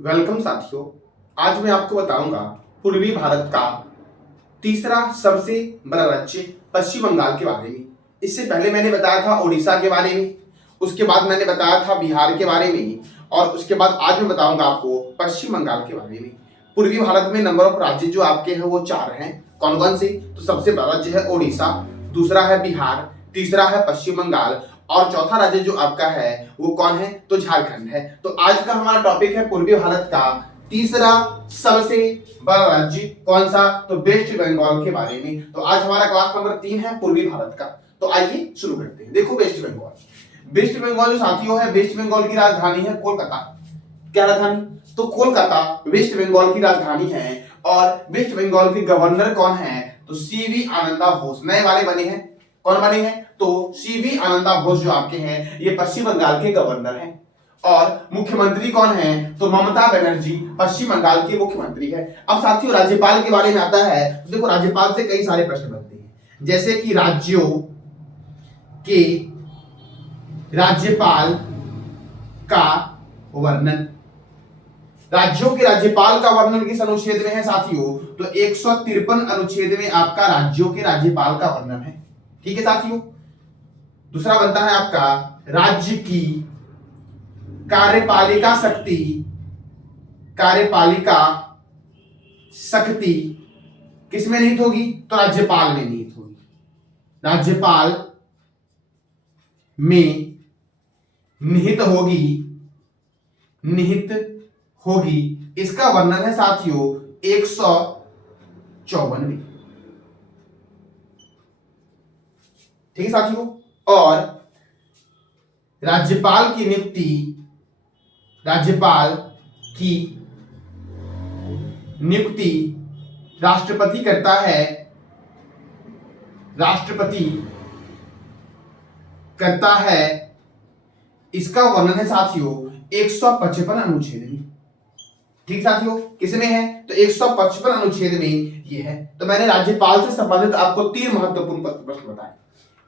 Welcome साथियों। आज मैं आपको बताऊंगा पूर्वी भारत का तीसरा सबसे बड़ा राज्य पश्चिम बंगाल के बारे में। इससे पहले मैंने बताया था उड़ीसा के बारे में, उसके बाद मैंने बताया था बिहार के बारे में, और उसके बाद आज मैं बताऊंगा आपको पश्चिम बंगाल के बारे में। पूर्वी भारत में नंबर ऑफ राज्य जो आपके हैं वो 4 हैं। कौन कौन से? तो सबसे बड़ा राज्य है उड़ीसा, दूसरा है बिहार, तीसरा है पश्चिम बंगाल, और चौथा राज्य जो आपका है वो कौन है? तो झारखंड है। तो आज का हमारा टॉपिक है पूर्वी भारत का तीसरा सबसे बड़ा राज्य कौन सा? तो वेस्ट बंगाल के बारे में। तो आज हमारा क्लास नंबर 3 है पूर्वी भारत का। तो आइए शुरू करते हैं। देखो वेस्ट बंगाल जो साथियों है, वेस्ट बंगाल की राजधानी है कोलकाता। क्या राजधानी? तो कोलकाता वेस्ट बंगाल की राजधानी है। और वेस्ट बंगाल के गवर्नर कौन है? तो सीवी आनंदा बोस नए वाले बने हैं। कौन बने हैं? तो सीवी आनंदा बोस जो आपके हैं ये पश्चिम बंगाल के गवर्नर हैं। और मुख्यमंत्री कौन है? तो ममता बनर्जी पश्चिम बंगाल की मुख्यमंत्री है। अब साथियों राज्यपाल के बारे में आता है तो देखो राज्यपाल से कई सारे प्रश्न बनते हैं, जैसे कि राज्यों के राज्यपाल का वर्णन। राज्यों के राज्यपाल का वर्णन किस अनुच्छेद में है साथियों? तो 153 अनुच्छेद में आपका राज्यों के राज्यपाल का वर्णन है। ठीक है साथियों। दूसरा बनता है आपका राज्य की कार्यपालिका शक्ति किसमें निहित होगी? तो राज्यपाल में निहित होगी। राज्यपाल में निहित होगी। इसका वर्णन है साथियों 154 में। ठीक है साथियों। और राज्यपाल की नियुक्ति राष्ट्रपति करता है। इसका वर्णन है साथियों 155 अनुच्छेद में। ठीक साथियों, किसमें है? तो 155 अनुच्छेद में ये है। तो मैंने राज्यपाल से संबंधित आपको 3 महत्वपूर्ण प्रश्न बताए।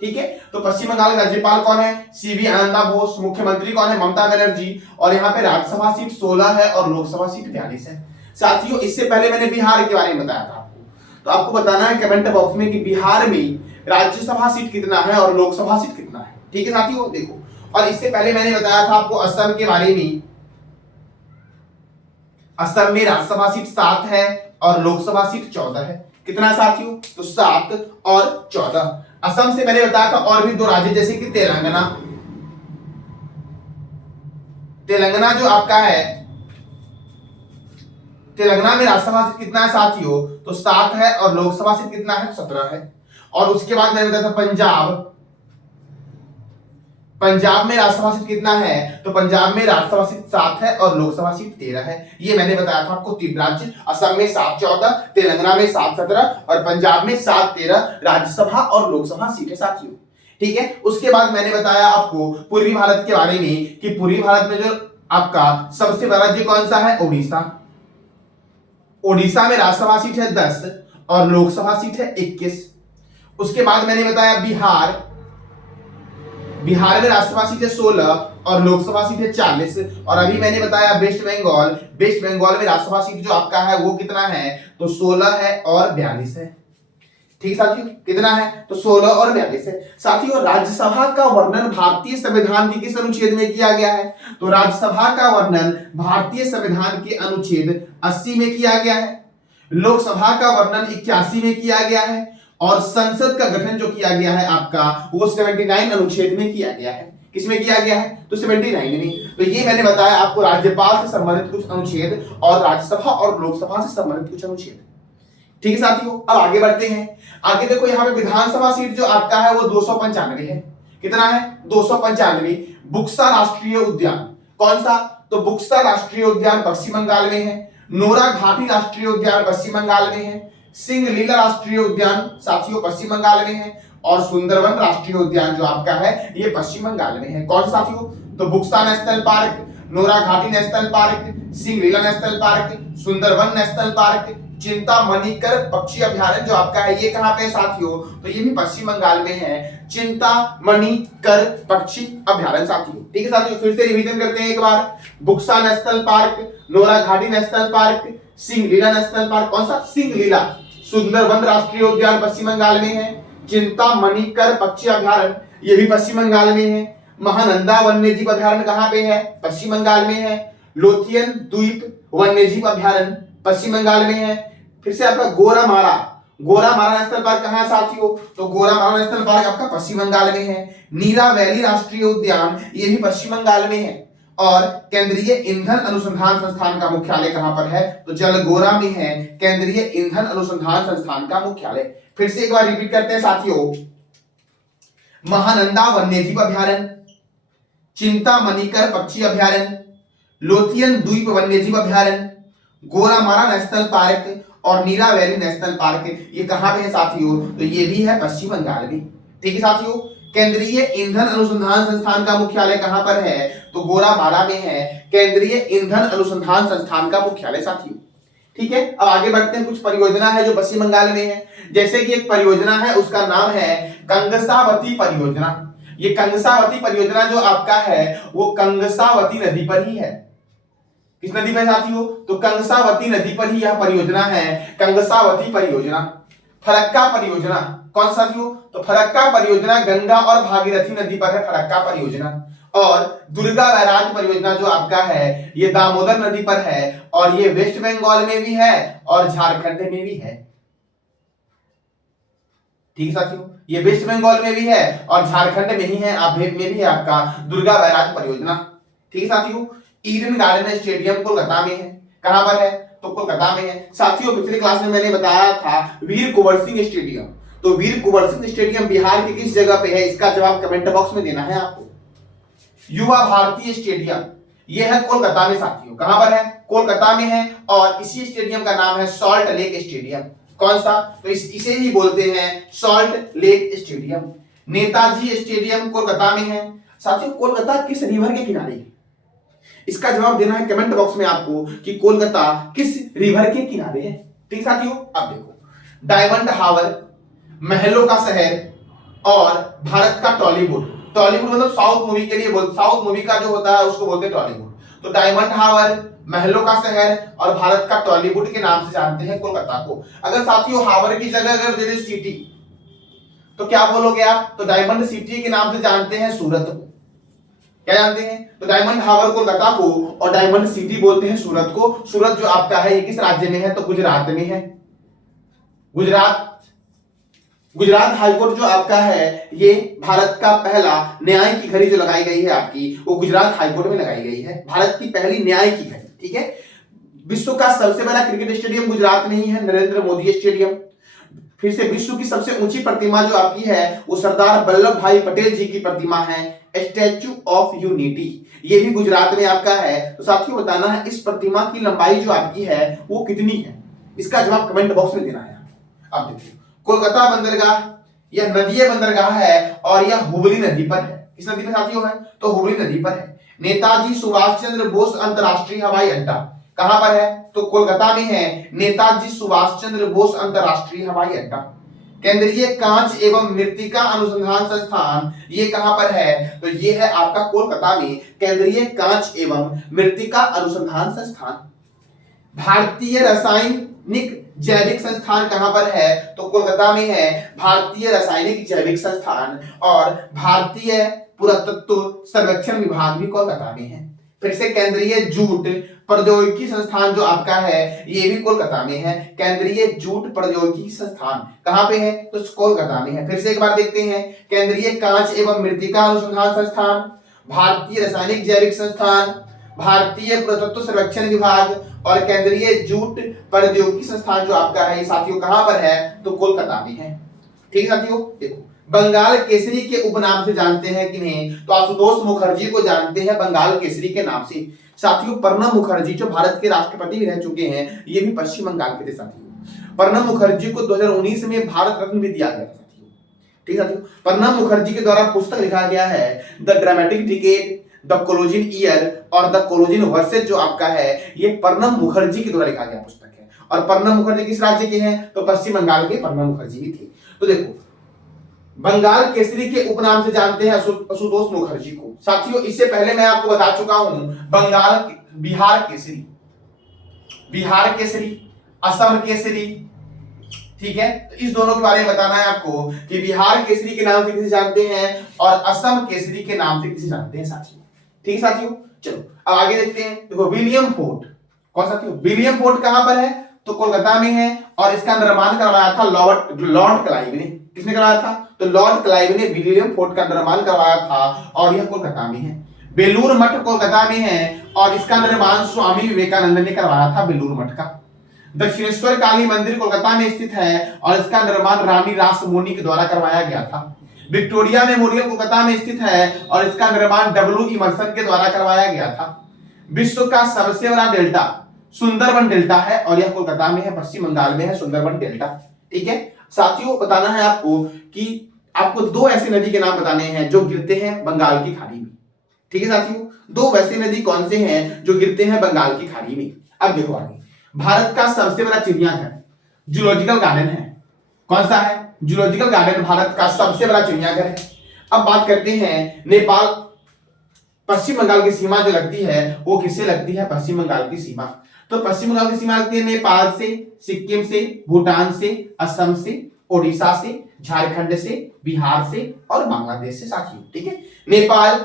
ठीक है। तो पश्चिम बंगाल का राज्यपाल कौन है? सीवी आनंदा बोस। मुख्यमंत्री कौन है? ममता बनर्जी। और यहाँ पे राज्यसभा सीट 16 है और लोकसभा सीट 42 है। साथियों इससे पहले मैंने बिहार के बारे में बताया था आपको, तो आपको बताना है कमेंट बॉक्स में कि बिहार में राज्यसभा सीट कितना है और लोकसभा सीट कितना है। ठीक है साथियों। देखो, और इससे पहले मैंने बताया था आपको असम के बारे में। असम में राज्यसभा सीट 7 है और लोकसभा सीट 14 है। कितना साथियों? तो 7 और 14। असम से मैंने बताया था और भी 2 राज्य, जैसे कि तेलंगाना जो आपका है, तेलंगाना में राज्यसभा सीट कितना है साथियों? तो 7 है और लोकसभा सीट कितना है? 17 है। और उसके बाद मैंने बताया था पंजाब में राज्यसभा सीट कितना है? तो पंजाब में राज्यसभा सीट 7 है और लोकसभा सीट 13 है। ये मैंने बताया था आपको 3 राज्य, असम में 7-14, तेलंगाना में 7-17 और पंजाब में 7-13 राज्यसभा और लोकसभा सीट है साथियों। ठीक है। उसके बाद मैंने बताया आपको पूर्वी भारत के बारे में कि पूर्वी भारत में जो आपका सबसे बड़ा राज्य कौन सा है? उड़ीसा में राज्यसभा सीट है 10 और लोकसभा सीट है 21। उसके बाद मैंने बताया बिहार में राज्यसभा सीट है 16 और लोकसभा सीट है 40। और अभी मैंने बताया वेस्ट बंगाल में राज्यसभा सीट जो आपका है वो कितना है? तो 16 है और 42 है। ठीक साथियों, कितना है? तो 16 और 42 है। साथियों राज्यसभा का वर्णन भारतीय संविधान के किस अनुच्छेद में किया गया है? तो राज्यसभा का वर्णन भारतीय संविधान के अनुच्छेद 80 में किया गया है। लोकसभा का वर्णन 81 में किया गया है। और संसद का गठन जो किया गया है आपका वो 79 अनुच्छेद में किया गया है। किसमें किया गया है? तो 79 में। तो ये मैंने बताया आपको राज्यपाल से संबंधित कुछ अनुच्छेद और राज्यसभा और लोकसभा से संबंधित कुछ अनुच्छेद। ठीक है साथियों। अब आगे बढ़ते हैं। आगे देखो यहाँ पे विधानसभा सीट जो आपका है वो 295 है। कितना है? 295। बुक्सा राष्ट्रीय उद्यान कौन सा? तो बुक्सा राष्ट्रीय उद्यान पश्चिम बंगाल में है। नोरा घाटी राष्ट्रीय उद्यान पश्चिम बंगाल में है। सिंगलीला राष्ट्रीय उद्यान साथियों पश्चिम बंगाल में है। और सुंदरवन राष्ट्रीय उद्यान जो आपका है ये पश्चिम बंगाल में है। कौन सा साथियों? तो बुक्सा नेशनल पार्क, नोरा घाटी national park, Singalila national park, Sundarban national park, Chintamanikar पक्षी अभ्यारण्य जो आपका है ये कहाँ पे है साथियों, तो ये भी पश्चिम बंगाल में है, चिंतामणिकर पक्षी अभ्यारण्य साथियों। ठीक है साथियों, फिर से रिवीजन करते हैं एक बार। बुक्सा नेशनल पार्क, नोरा घाटी national park, Singalila national park, कौन सा, सिंगलीला। सुंदरवन राष्ट्रीय उद्यान पश्चिम बंगाल में है। चिंतामणिकर पक्षी अभ्यारण्य ये भी पश्चिम बंगाल में है। महानंदा वन्यजीव अभ्यारण्य कहाँ पे है, पश्चिम बंगाल में है। लोथियन द्वीप वन्यजीव अभ्यारण्य पश्चिम बंगाल में है। फिर से आपका गोरामारा, गोरामारा नेशनल पार्क कहाँ है साथियों, तो गोरामारा नेशनल पार्क आपका पश्चिम बंगाल में है। नीरा वैली राष्ट्रीय उद्यान ये भी पश्चिम बंगाल में है। और केंद्रीय ईंधन अनुसंधान संस्थान का मुख्यालय कहां पर है, तो जलगोरा में है केंद्रीय ईंधन अनुसंधान संस्थान का मुख्यालय। फिर से एक बार रिपीट करते हैं साथियों। महानंदा वन्यजीव अभ्यारण्य, चिंतामणिकर पक्षी अभ्यारण्य, लोथियन द्वीप वन्यजीव अभ्यारण्य, गोरामारा नेशनल पार्क और नीरा वैली नेशनल पार्क ये कहां पे है साथियों, तो ये भी है पश्चिम बंगाल में। ठीक है साथियों, केंद्रीय ईंधन अनुसंधान संस्थान का मुख्यालय कहां पर है, तो गोरामारा में है केंद्रीय ईंधन अनुसंधान संस्थान का मुख्यालय साथियों। ठीक है, अब आगे बढ़ते हैं। कुछ परियोजना है जो पश्चिम बंगाल में है, जैसे कि एक परियोजना है उसका नाम है कंगसावती परियोजना। ये कंगसावती परियोजना जो आपका है वो कंगसावती नदी पर ही है। किस नदी पर साथियों, तो कंगसावती नदी पर ही यह परियोजना है, कंगसावती परियोजना। फरक्का परियोजना कौन सा साथियों, तो फरक्का परियोजना गंगा और भागीरथी नदी पर है, फरक्का परियोजना। और दुर्गा बैराज परियोजना जो आपका है ये दामोदर नदी पर है और ये वेस्ट बंगाल में भी है और झारखंड में भी है। ठीक है साथियों, ये वेस्ट बंगाल में भी है और झारखंड में ही है, आप में भी है आपका दुर्गा बैराज परियोजना। ठीक है साथियों, ईडन गार्डन स्टेडियम कोलकाता में है। कहां पर है, तो कोलकाता में है। साथियों पिछले क्लास में मैंने बताया था वीर कुंवर सिंह स्टेडियम, तो वीर कुंवर सिंह स्टेडियम बिहार के किस जगह पे है, इसका जवाब कमेंट बॉक्स में देना है आपको। युवा भारती स्टेडियम ये है कोलकाता में साथियों। कहां पर है, कोलकाता में है और इसी स्टेडियम का नाम है सॉल्ट लेक स्टेडियम। कौन सा, तो इसे ही बोलते हैं salt lake stadium. Netaji stadium Kolkata में है। साथियों कोलकाता किस रिवर के किनारे है, इसका जवाब देना है कमेंट बॉक्स में आपको कि कोलकाता किस रिवर के किनारे है। ठीक साथियों, अब देखो, डायमंड हार्बर, महलों का शहर और भारत का टॉलीवुड। टॉलीवुड मतलब साउथ मूवी के लिए साउथ मूवी का जो होता है उसको बोलते हैं टॉलीवुड। तो डायमंड हार्बर, महलों का शहर और भारत का टॉलीवुड के नाम से जानते हैं कोलकाता को। अगर साथियों हार्बर की जगह अगर दे दे सिटी तो क्या बोलोगे आप, तो डायमंड सिटी के नाम से जानते हैं सूरत को। क्या जानते हैं, तो डायमंड हार्बर कोलकाता को और डायमंड सिटी बोलते हैं सूरत को। सूरत जो आपका है ये किस राज्य में है, तो गुजरात में है। गुजरात हाईकोर्ट जो आपका है ये भारत का पहला न्याय की घड़ी जो लगाई गई है आपकी वो गुजरात हाईकोर्ट में लगाई गई है, भारत की पहली न्याय की घड़ी। ठीक है, विश्व का सबसे बड़ा क्रिकेट स्टेडियम गुजरात में ही है, नरेंद्र मोदी स्टेडियम। फिर से विश्व की सबसे ऊंची प्रतिमा जो आपकी है वो सरदार वल्लभ भाई पटेल जी की प्रतिमा है, स्टैच्यू ऑफ यूनिटी। ये भी गुजरात में आपका है। तो साथियों बताना है इस प्रतिमा की लंबाई जो आपकी है वो कितनी है, इसका जवाब कमेंट बॉक्स में देना है। अब देखिए कोलकाता बंदरगाह यह नदीय बंदरगाह है और यह हुबली नदी पर है। किस नदी पर साथियों है, तो हुबली नदी पर है। नेताजी सुभाष चंद्र बोस अंतरराष्ट्रीय हवाई अड्डा कहां पर है, तो कोलकाता में है नेताजी सुभाष चंद्र बोस अंतरराष्ट्रीय हवाई अड्डा। केंद्रीय कांच एवं मृत्तिका अनुसंधान संस्थान ये कहां पर है, तो ये है आपका कोलकाता में केंद्रीय कांच एवं मृत्तिका अनुसंधान संस्थान। भारतीय रासायनिक जैविक संस्थान कहां पर है, तो कोलकाता में है भारतीय रासायनिक जैविक संस्थान। और भारतीय पुरातत्व सर्वेक्षण विभाग भी कोलकाता में है। फिर से केंद्रीय जूट प्रौद्योगिकी संस्थान जो आपका है ये भी कोलकाता में है, केंद्रीय जूट प्रौद्योगिकी संस्थान कहां पे है, तो कोलकाता में है। फिर से एक बार देखते हैं, केंद्रीय कांच एवं मृत्तिका अनुसंधान संस्थान, भारतीय रासायनिक जैविक संस्थान, भारतीय पुरातत्व सर्वेक्षण विभाग और केंद्रीय जूट प्रौद्योगिकी संस्थान जो आपका है ये साथियों कहां पर है, तो कोलकाता में है। ठीक है साथियों, देखो बंगाल केसरी के उपनाम से जानते हैं कि नहीं, तो आशुतोष मुखर्जी को जानते हैं बंगाल केसरी के नाम से। साथियों प्रणब मुखर्जी जो भारत के राष्ट्रपति भी रह चुके हैं ये भी पश्चिम बंगाल के थे साथियों। प्रणब मुखर्जी को 2019 में भारत रत्न भी दिया गया साथियों। ठीक है साथियों, प्रणब मुखर्जी के द्वारा पुस्तक लिखा गया है the dramatic decade, the coalition year और द कोलोजिन वर्सेज जो आपका है ये प्रणब मुखर्जी के द्वारा लिखा गया पुस्तक है। और प्रणब मुखर्जी किस राज्य के हैं? तो पश्चिम बंगाल के प्रणब मुखर्जी भी थे। तो देखो, बंगाल केसरी के उपनाम से जानते हैं आशुतोष मुखर्जी को। साथियों, इससे पहले मैं आपको बता चुका हूं बिहार केसरी, बिहार केसरी, असम केसरी, ठीक है। तो इस दोनों के बारे में बताना है आपको कि बिहार केसरी के नाम से किसे जानते हैं और असम केसरी के नाम से किसे जानते हैं साथियों। ठीक है साथियों, चलो अब आगे देखते हैं। देखो, विलियम फोर्ट, कौन साथियों? विलियम फोर्ट कहां पर है? तो कोलकाता में है, और इसका निर्माण करवाया था लॉर्ड क्लाइव ने। किसने करवाया था? तो लॉर्ड क्लाइव ने विलियम फोर्ट का निर्माण करवाया था, और यह कोलकाता में है। बेलूर मठ कोलकाता में है, और इसका निर्माण स्वामी विवेकानंद ने करवाया था, बेलूर मठ का। दक्षिणेश्वर काली मंदिर कोलकाता में स्थित है, और इसका निर्माण रानी रासमोनी के द्वारा करवाया गया था। विक्टोरिया मेमोरियल कोलकाता में स्थित है, और इसका निर्माण डब्ल्यू इमर्सन के द्वारा करवाया गया था। विश्व का सबसे बड़ा डेल्टा सुंदरबन डेल्टा है, और यह कोलकाता में है, पश्चिम बंगाल में है सुंदरबन डेल्टा। ठीक है साथियों, बताना है आपको कि आपको दो ऐसी नदी के नाम बताने हैं जो गिरते हैं बंगाल की खाड़ी में। ठीक है साथियों, दो वैसी नदी कौन से हैं जो गिरते हैं बंगाल की खाड़ी में? अब देखो आगे, भारत का सबसे बड़ा चिड़ियाघर जूलॉजिकल गार्डन है। कौन सा है? जूलॉजिकल गार्डन भारत का सबसे बड़ा चिड़ियाघर है। अब बात करते हैं नेपाल, पश्चिम बंगाल की सीमा जो लगती है वो किससे लगती है? पश्चिम बंगाल की सीमा। तो पश्चिम बंगाल की सीमा लगती है नेपाल से, सिक्किम से, भूटान से, असम से, ओडिशा से, झारखंड से, बिहार से और बांग्लादेश से साथियों। ठीक है, नेपाल,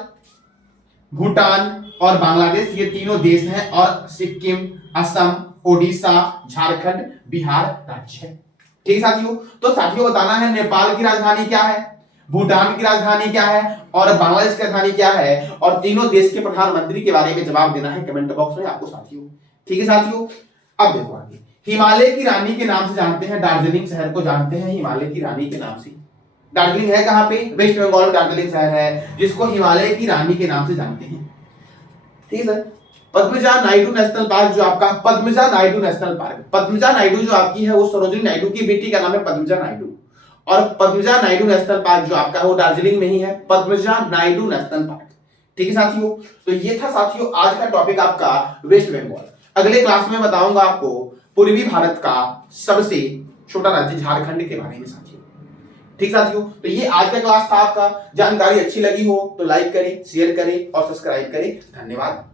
भूटान और बांग्लादेश ये तीनों देश हैं, और सिक्किम, असम, ओडिशा, झारखंड, बिहार राज्य है। ठीक साथियों, तो साथियों बताना है नेपाल की राजधानी क्या है, भूटान की राजधानी क्या है और बांग्लादेश की राजधानी क्या है, और तीनों देश के प्रधानमंत्री के बारे में जवाब देना है कमेंट बॉक्स में आपको साथियों। ठीक है साथियों, अब देखो आगे, हिमालय की रानी के नाम से जानते हैं दार्जिलिंग शहर को, जानते हैं हिमालय की रानी के नाम से। दार्जिलिंग है कहां पे? वेस्ट बंगाल में दार्जिलिंग शहर है, जिसको हिमालय की रानी के नाम से जानते हैं। ठीक है sir. Padmaja Naidu national park जो आपका, पद्मजा नायडू नेशनल पार्क, पद्मजा नायडू जो आपकी है वो सरोजिनी नायडू की बेटी का नाम है पद्मजा नायडू, और पद्मजा नायडू नेशनल पार्क जो आपका है वो दार्जिलिंग में ही है, पद्मजा नायडू नेशनल पार्क। ठीक है साथियों, तो ये था साथियों आज का टॉपिक आपका वेस्ट बंगाल। अगले क्लास में बताऊंगा आपको पूर्वी भारत का सबसे छोटा राज्य झारखंड के बारे में साथियों। ठीक साथियों, तो ये आज का क्लास था आपका। जानकारी अच्छी लगी हो तो लाइक करें, शेयर करें और सब्सक्राइब करें। धन्यवाद।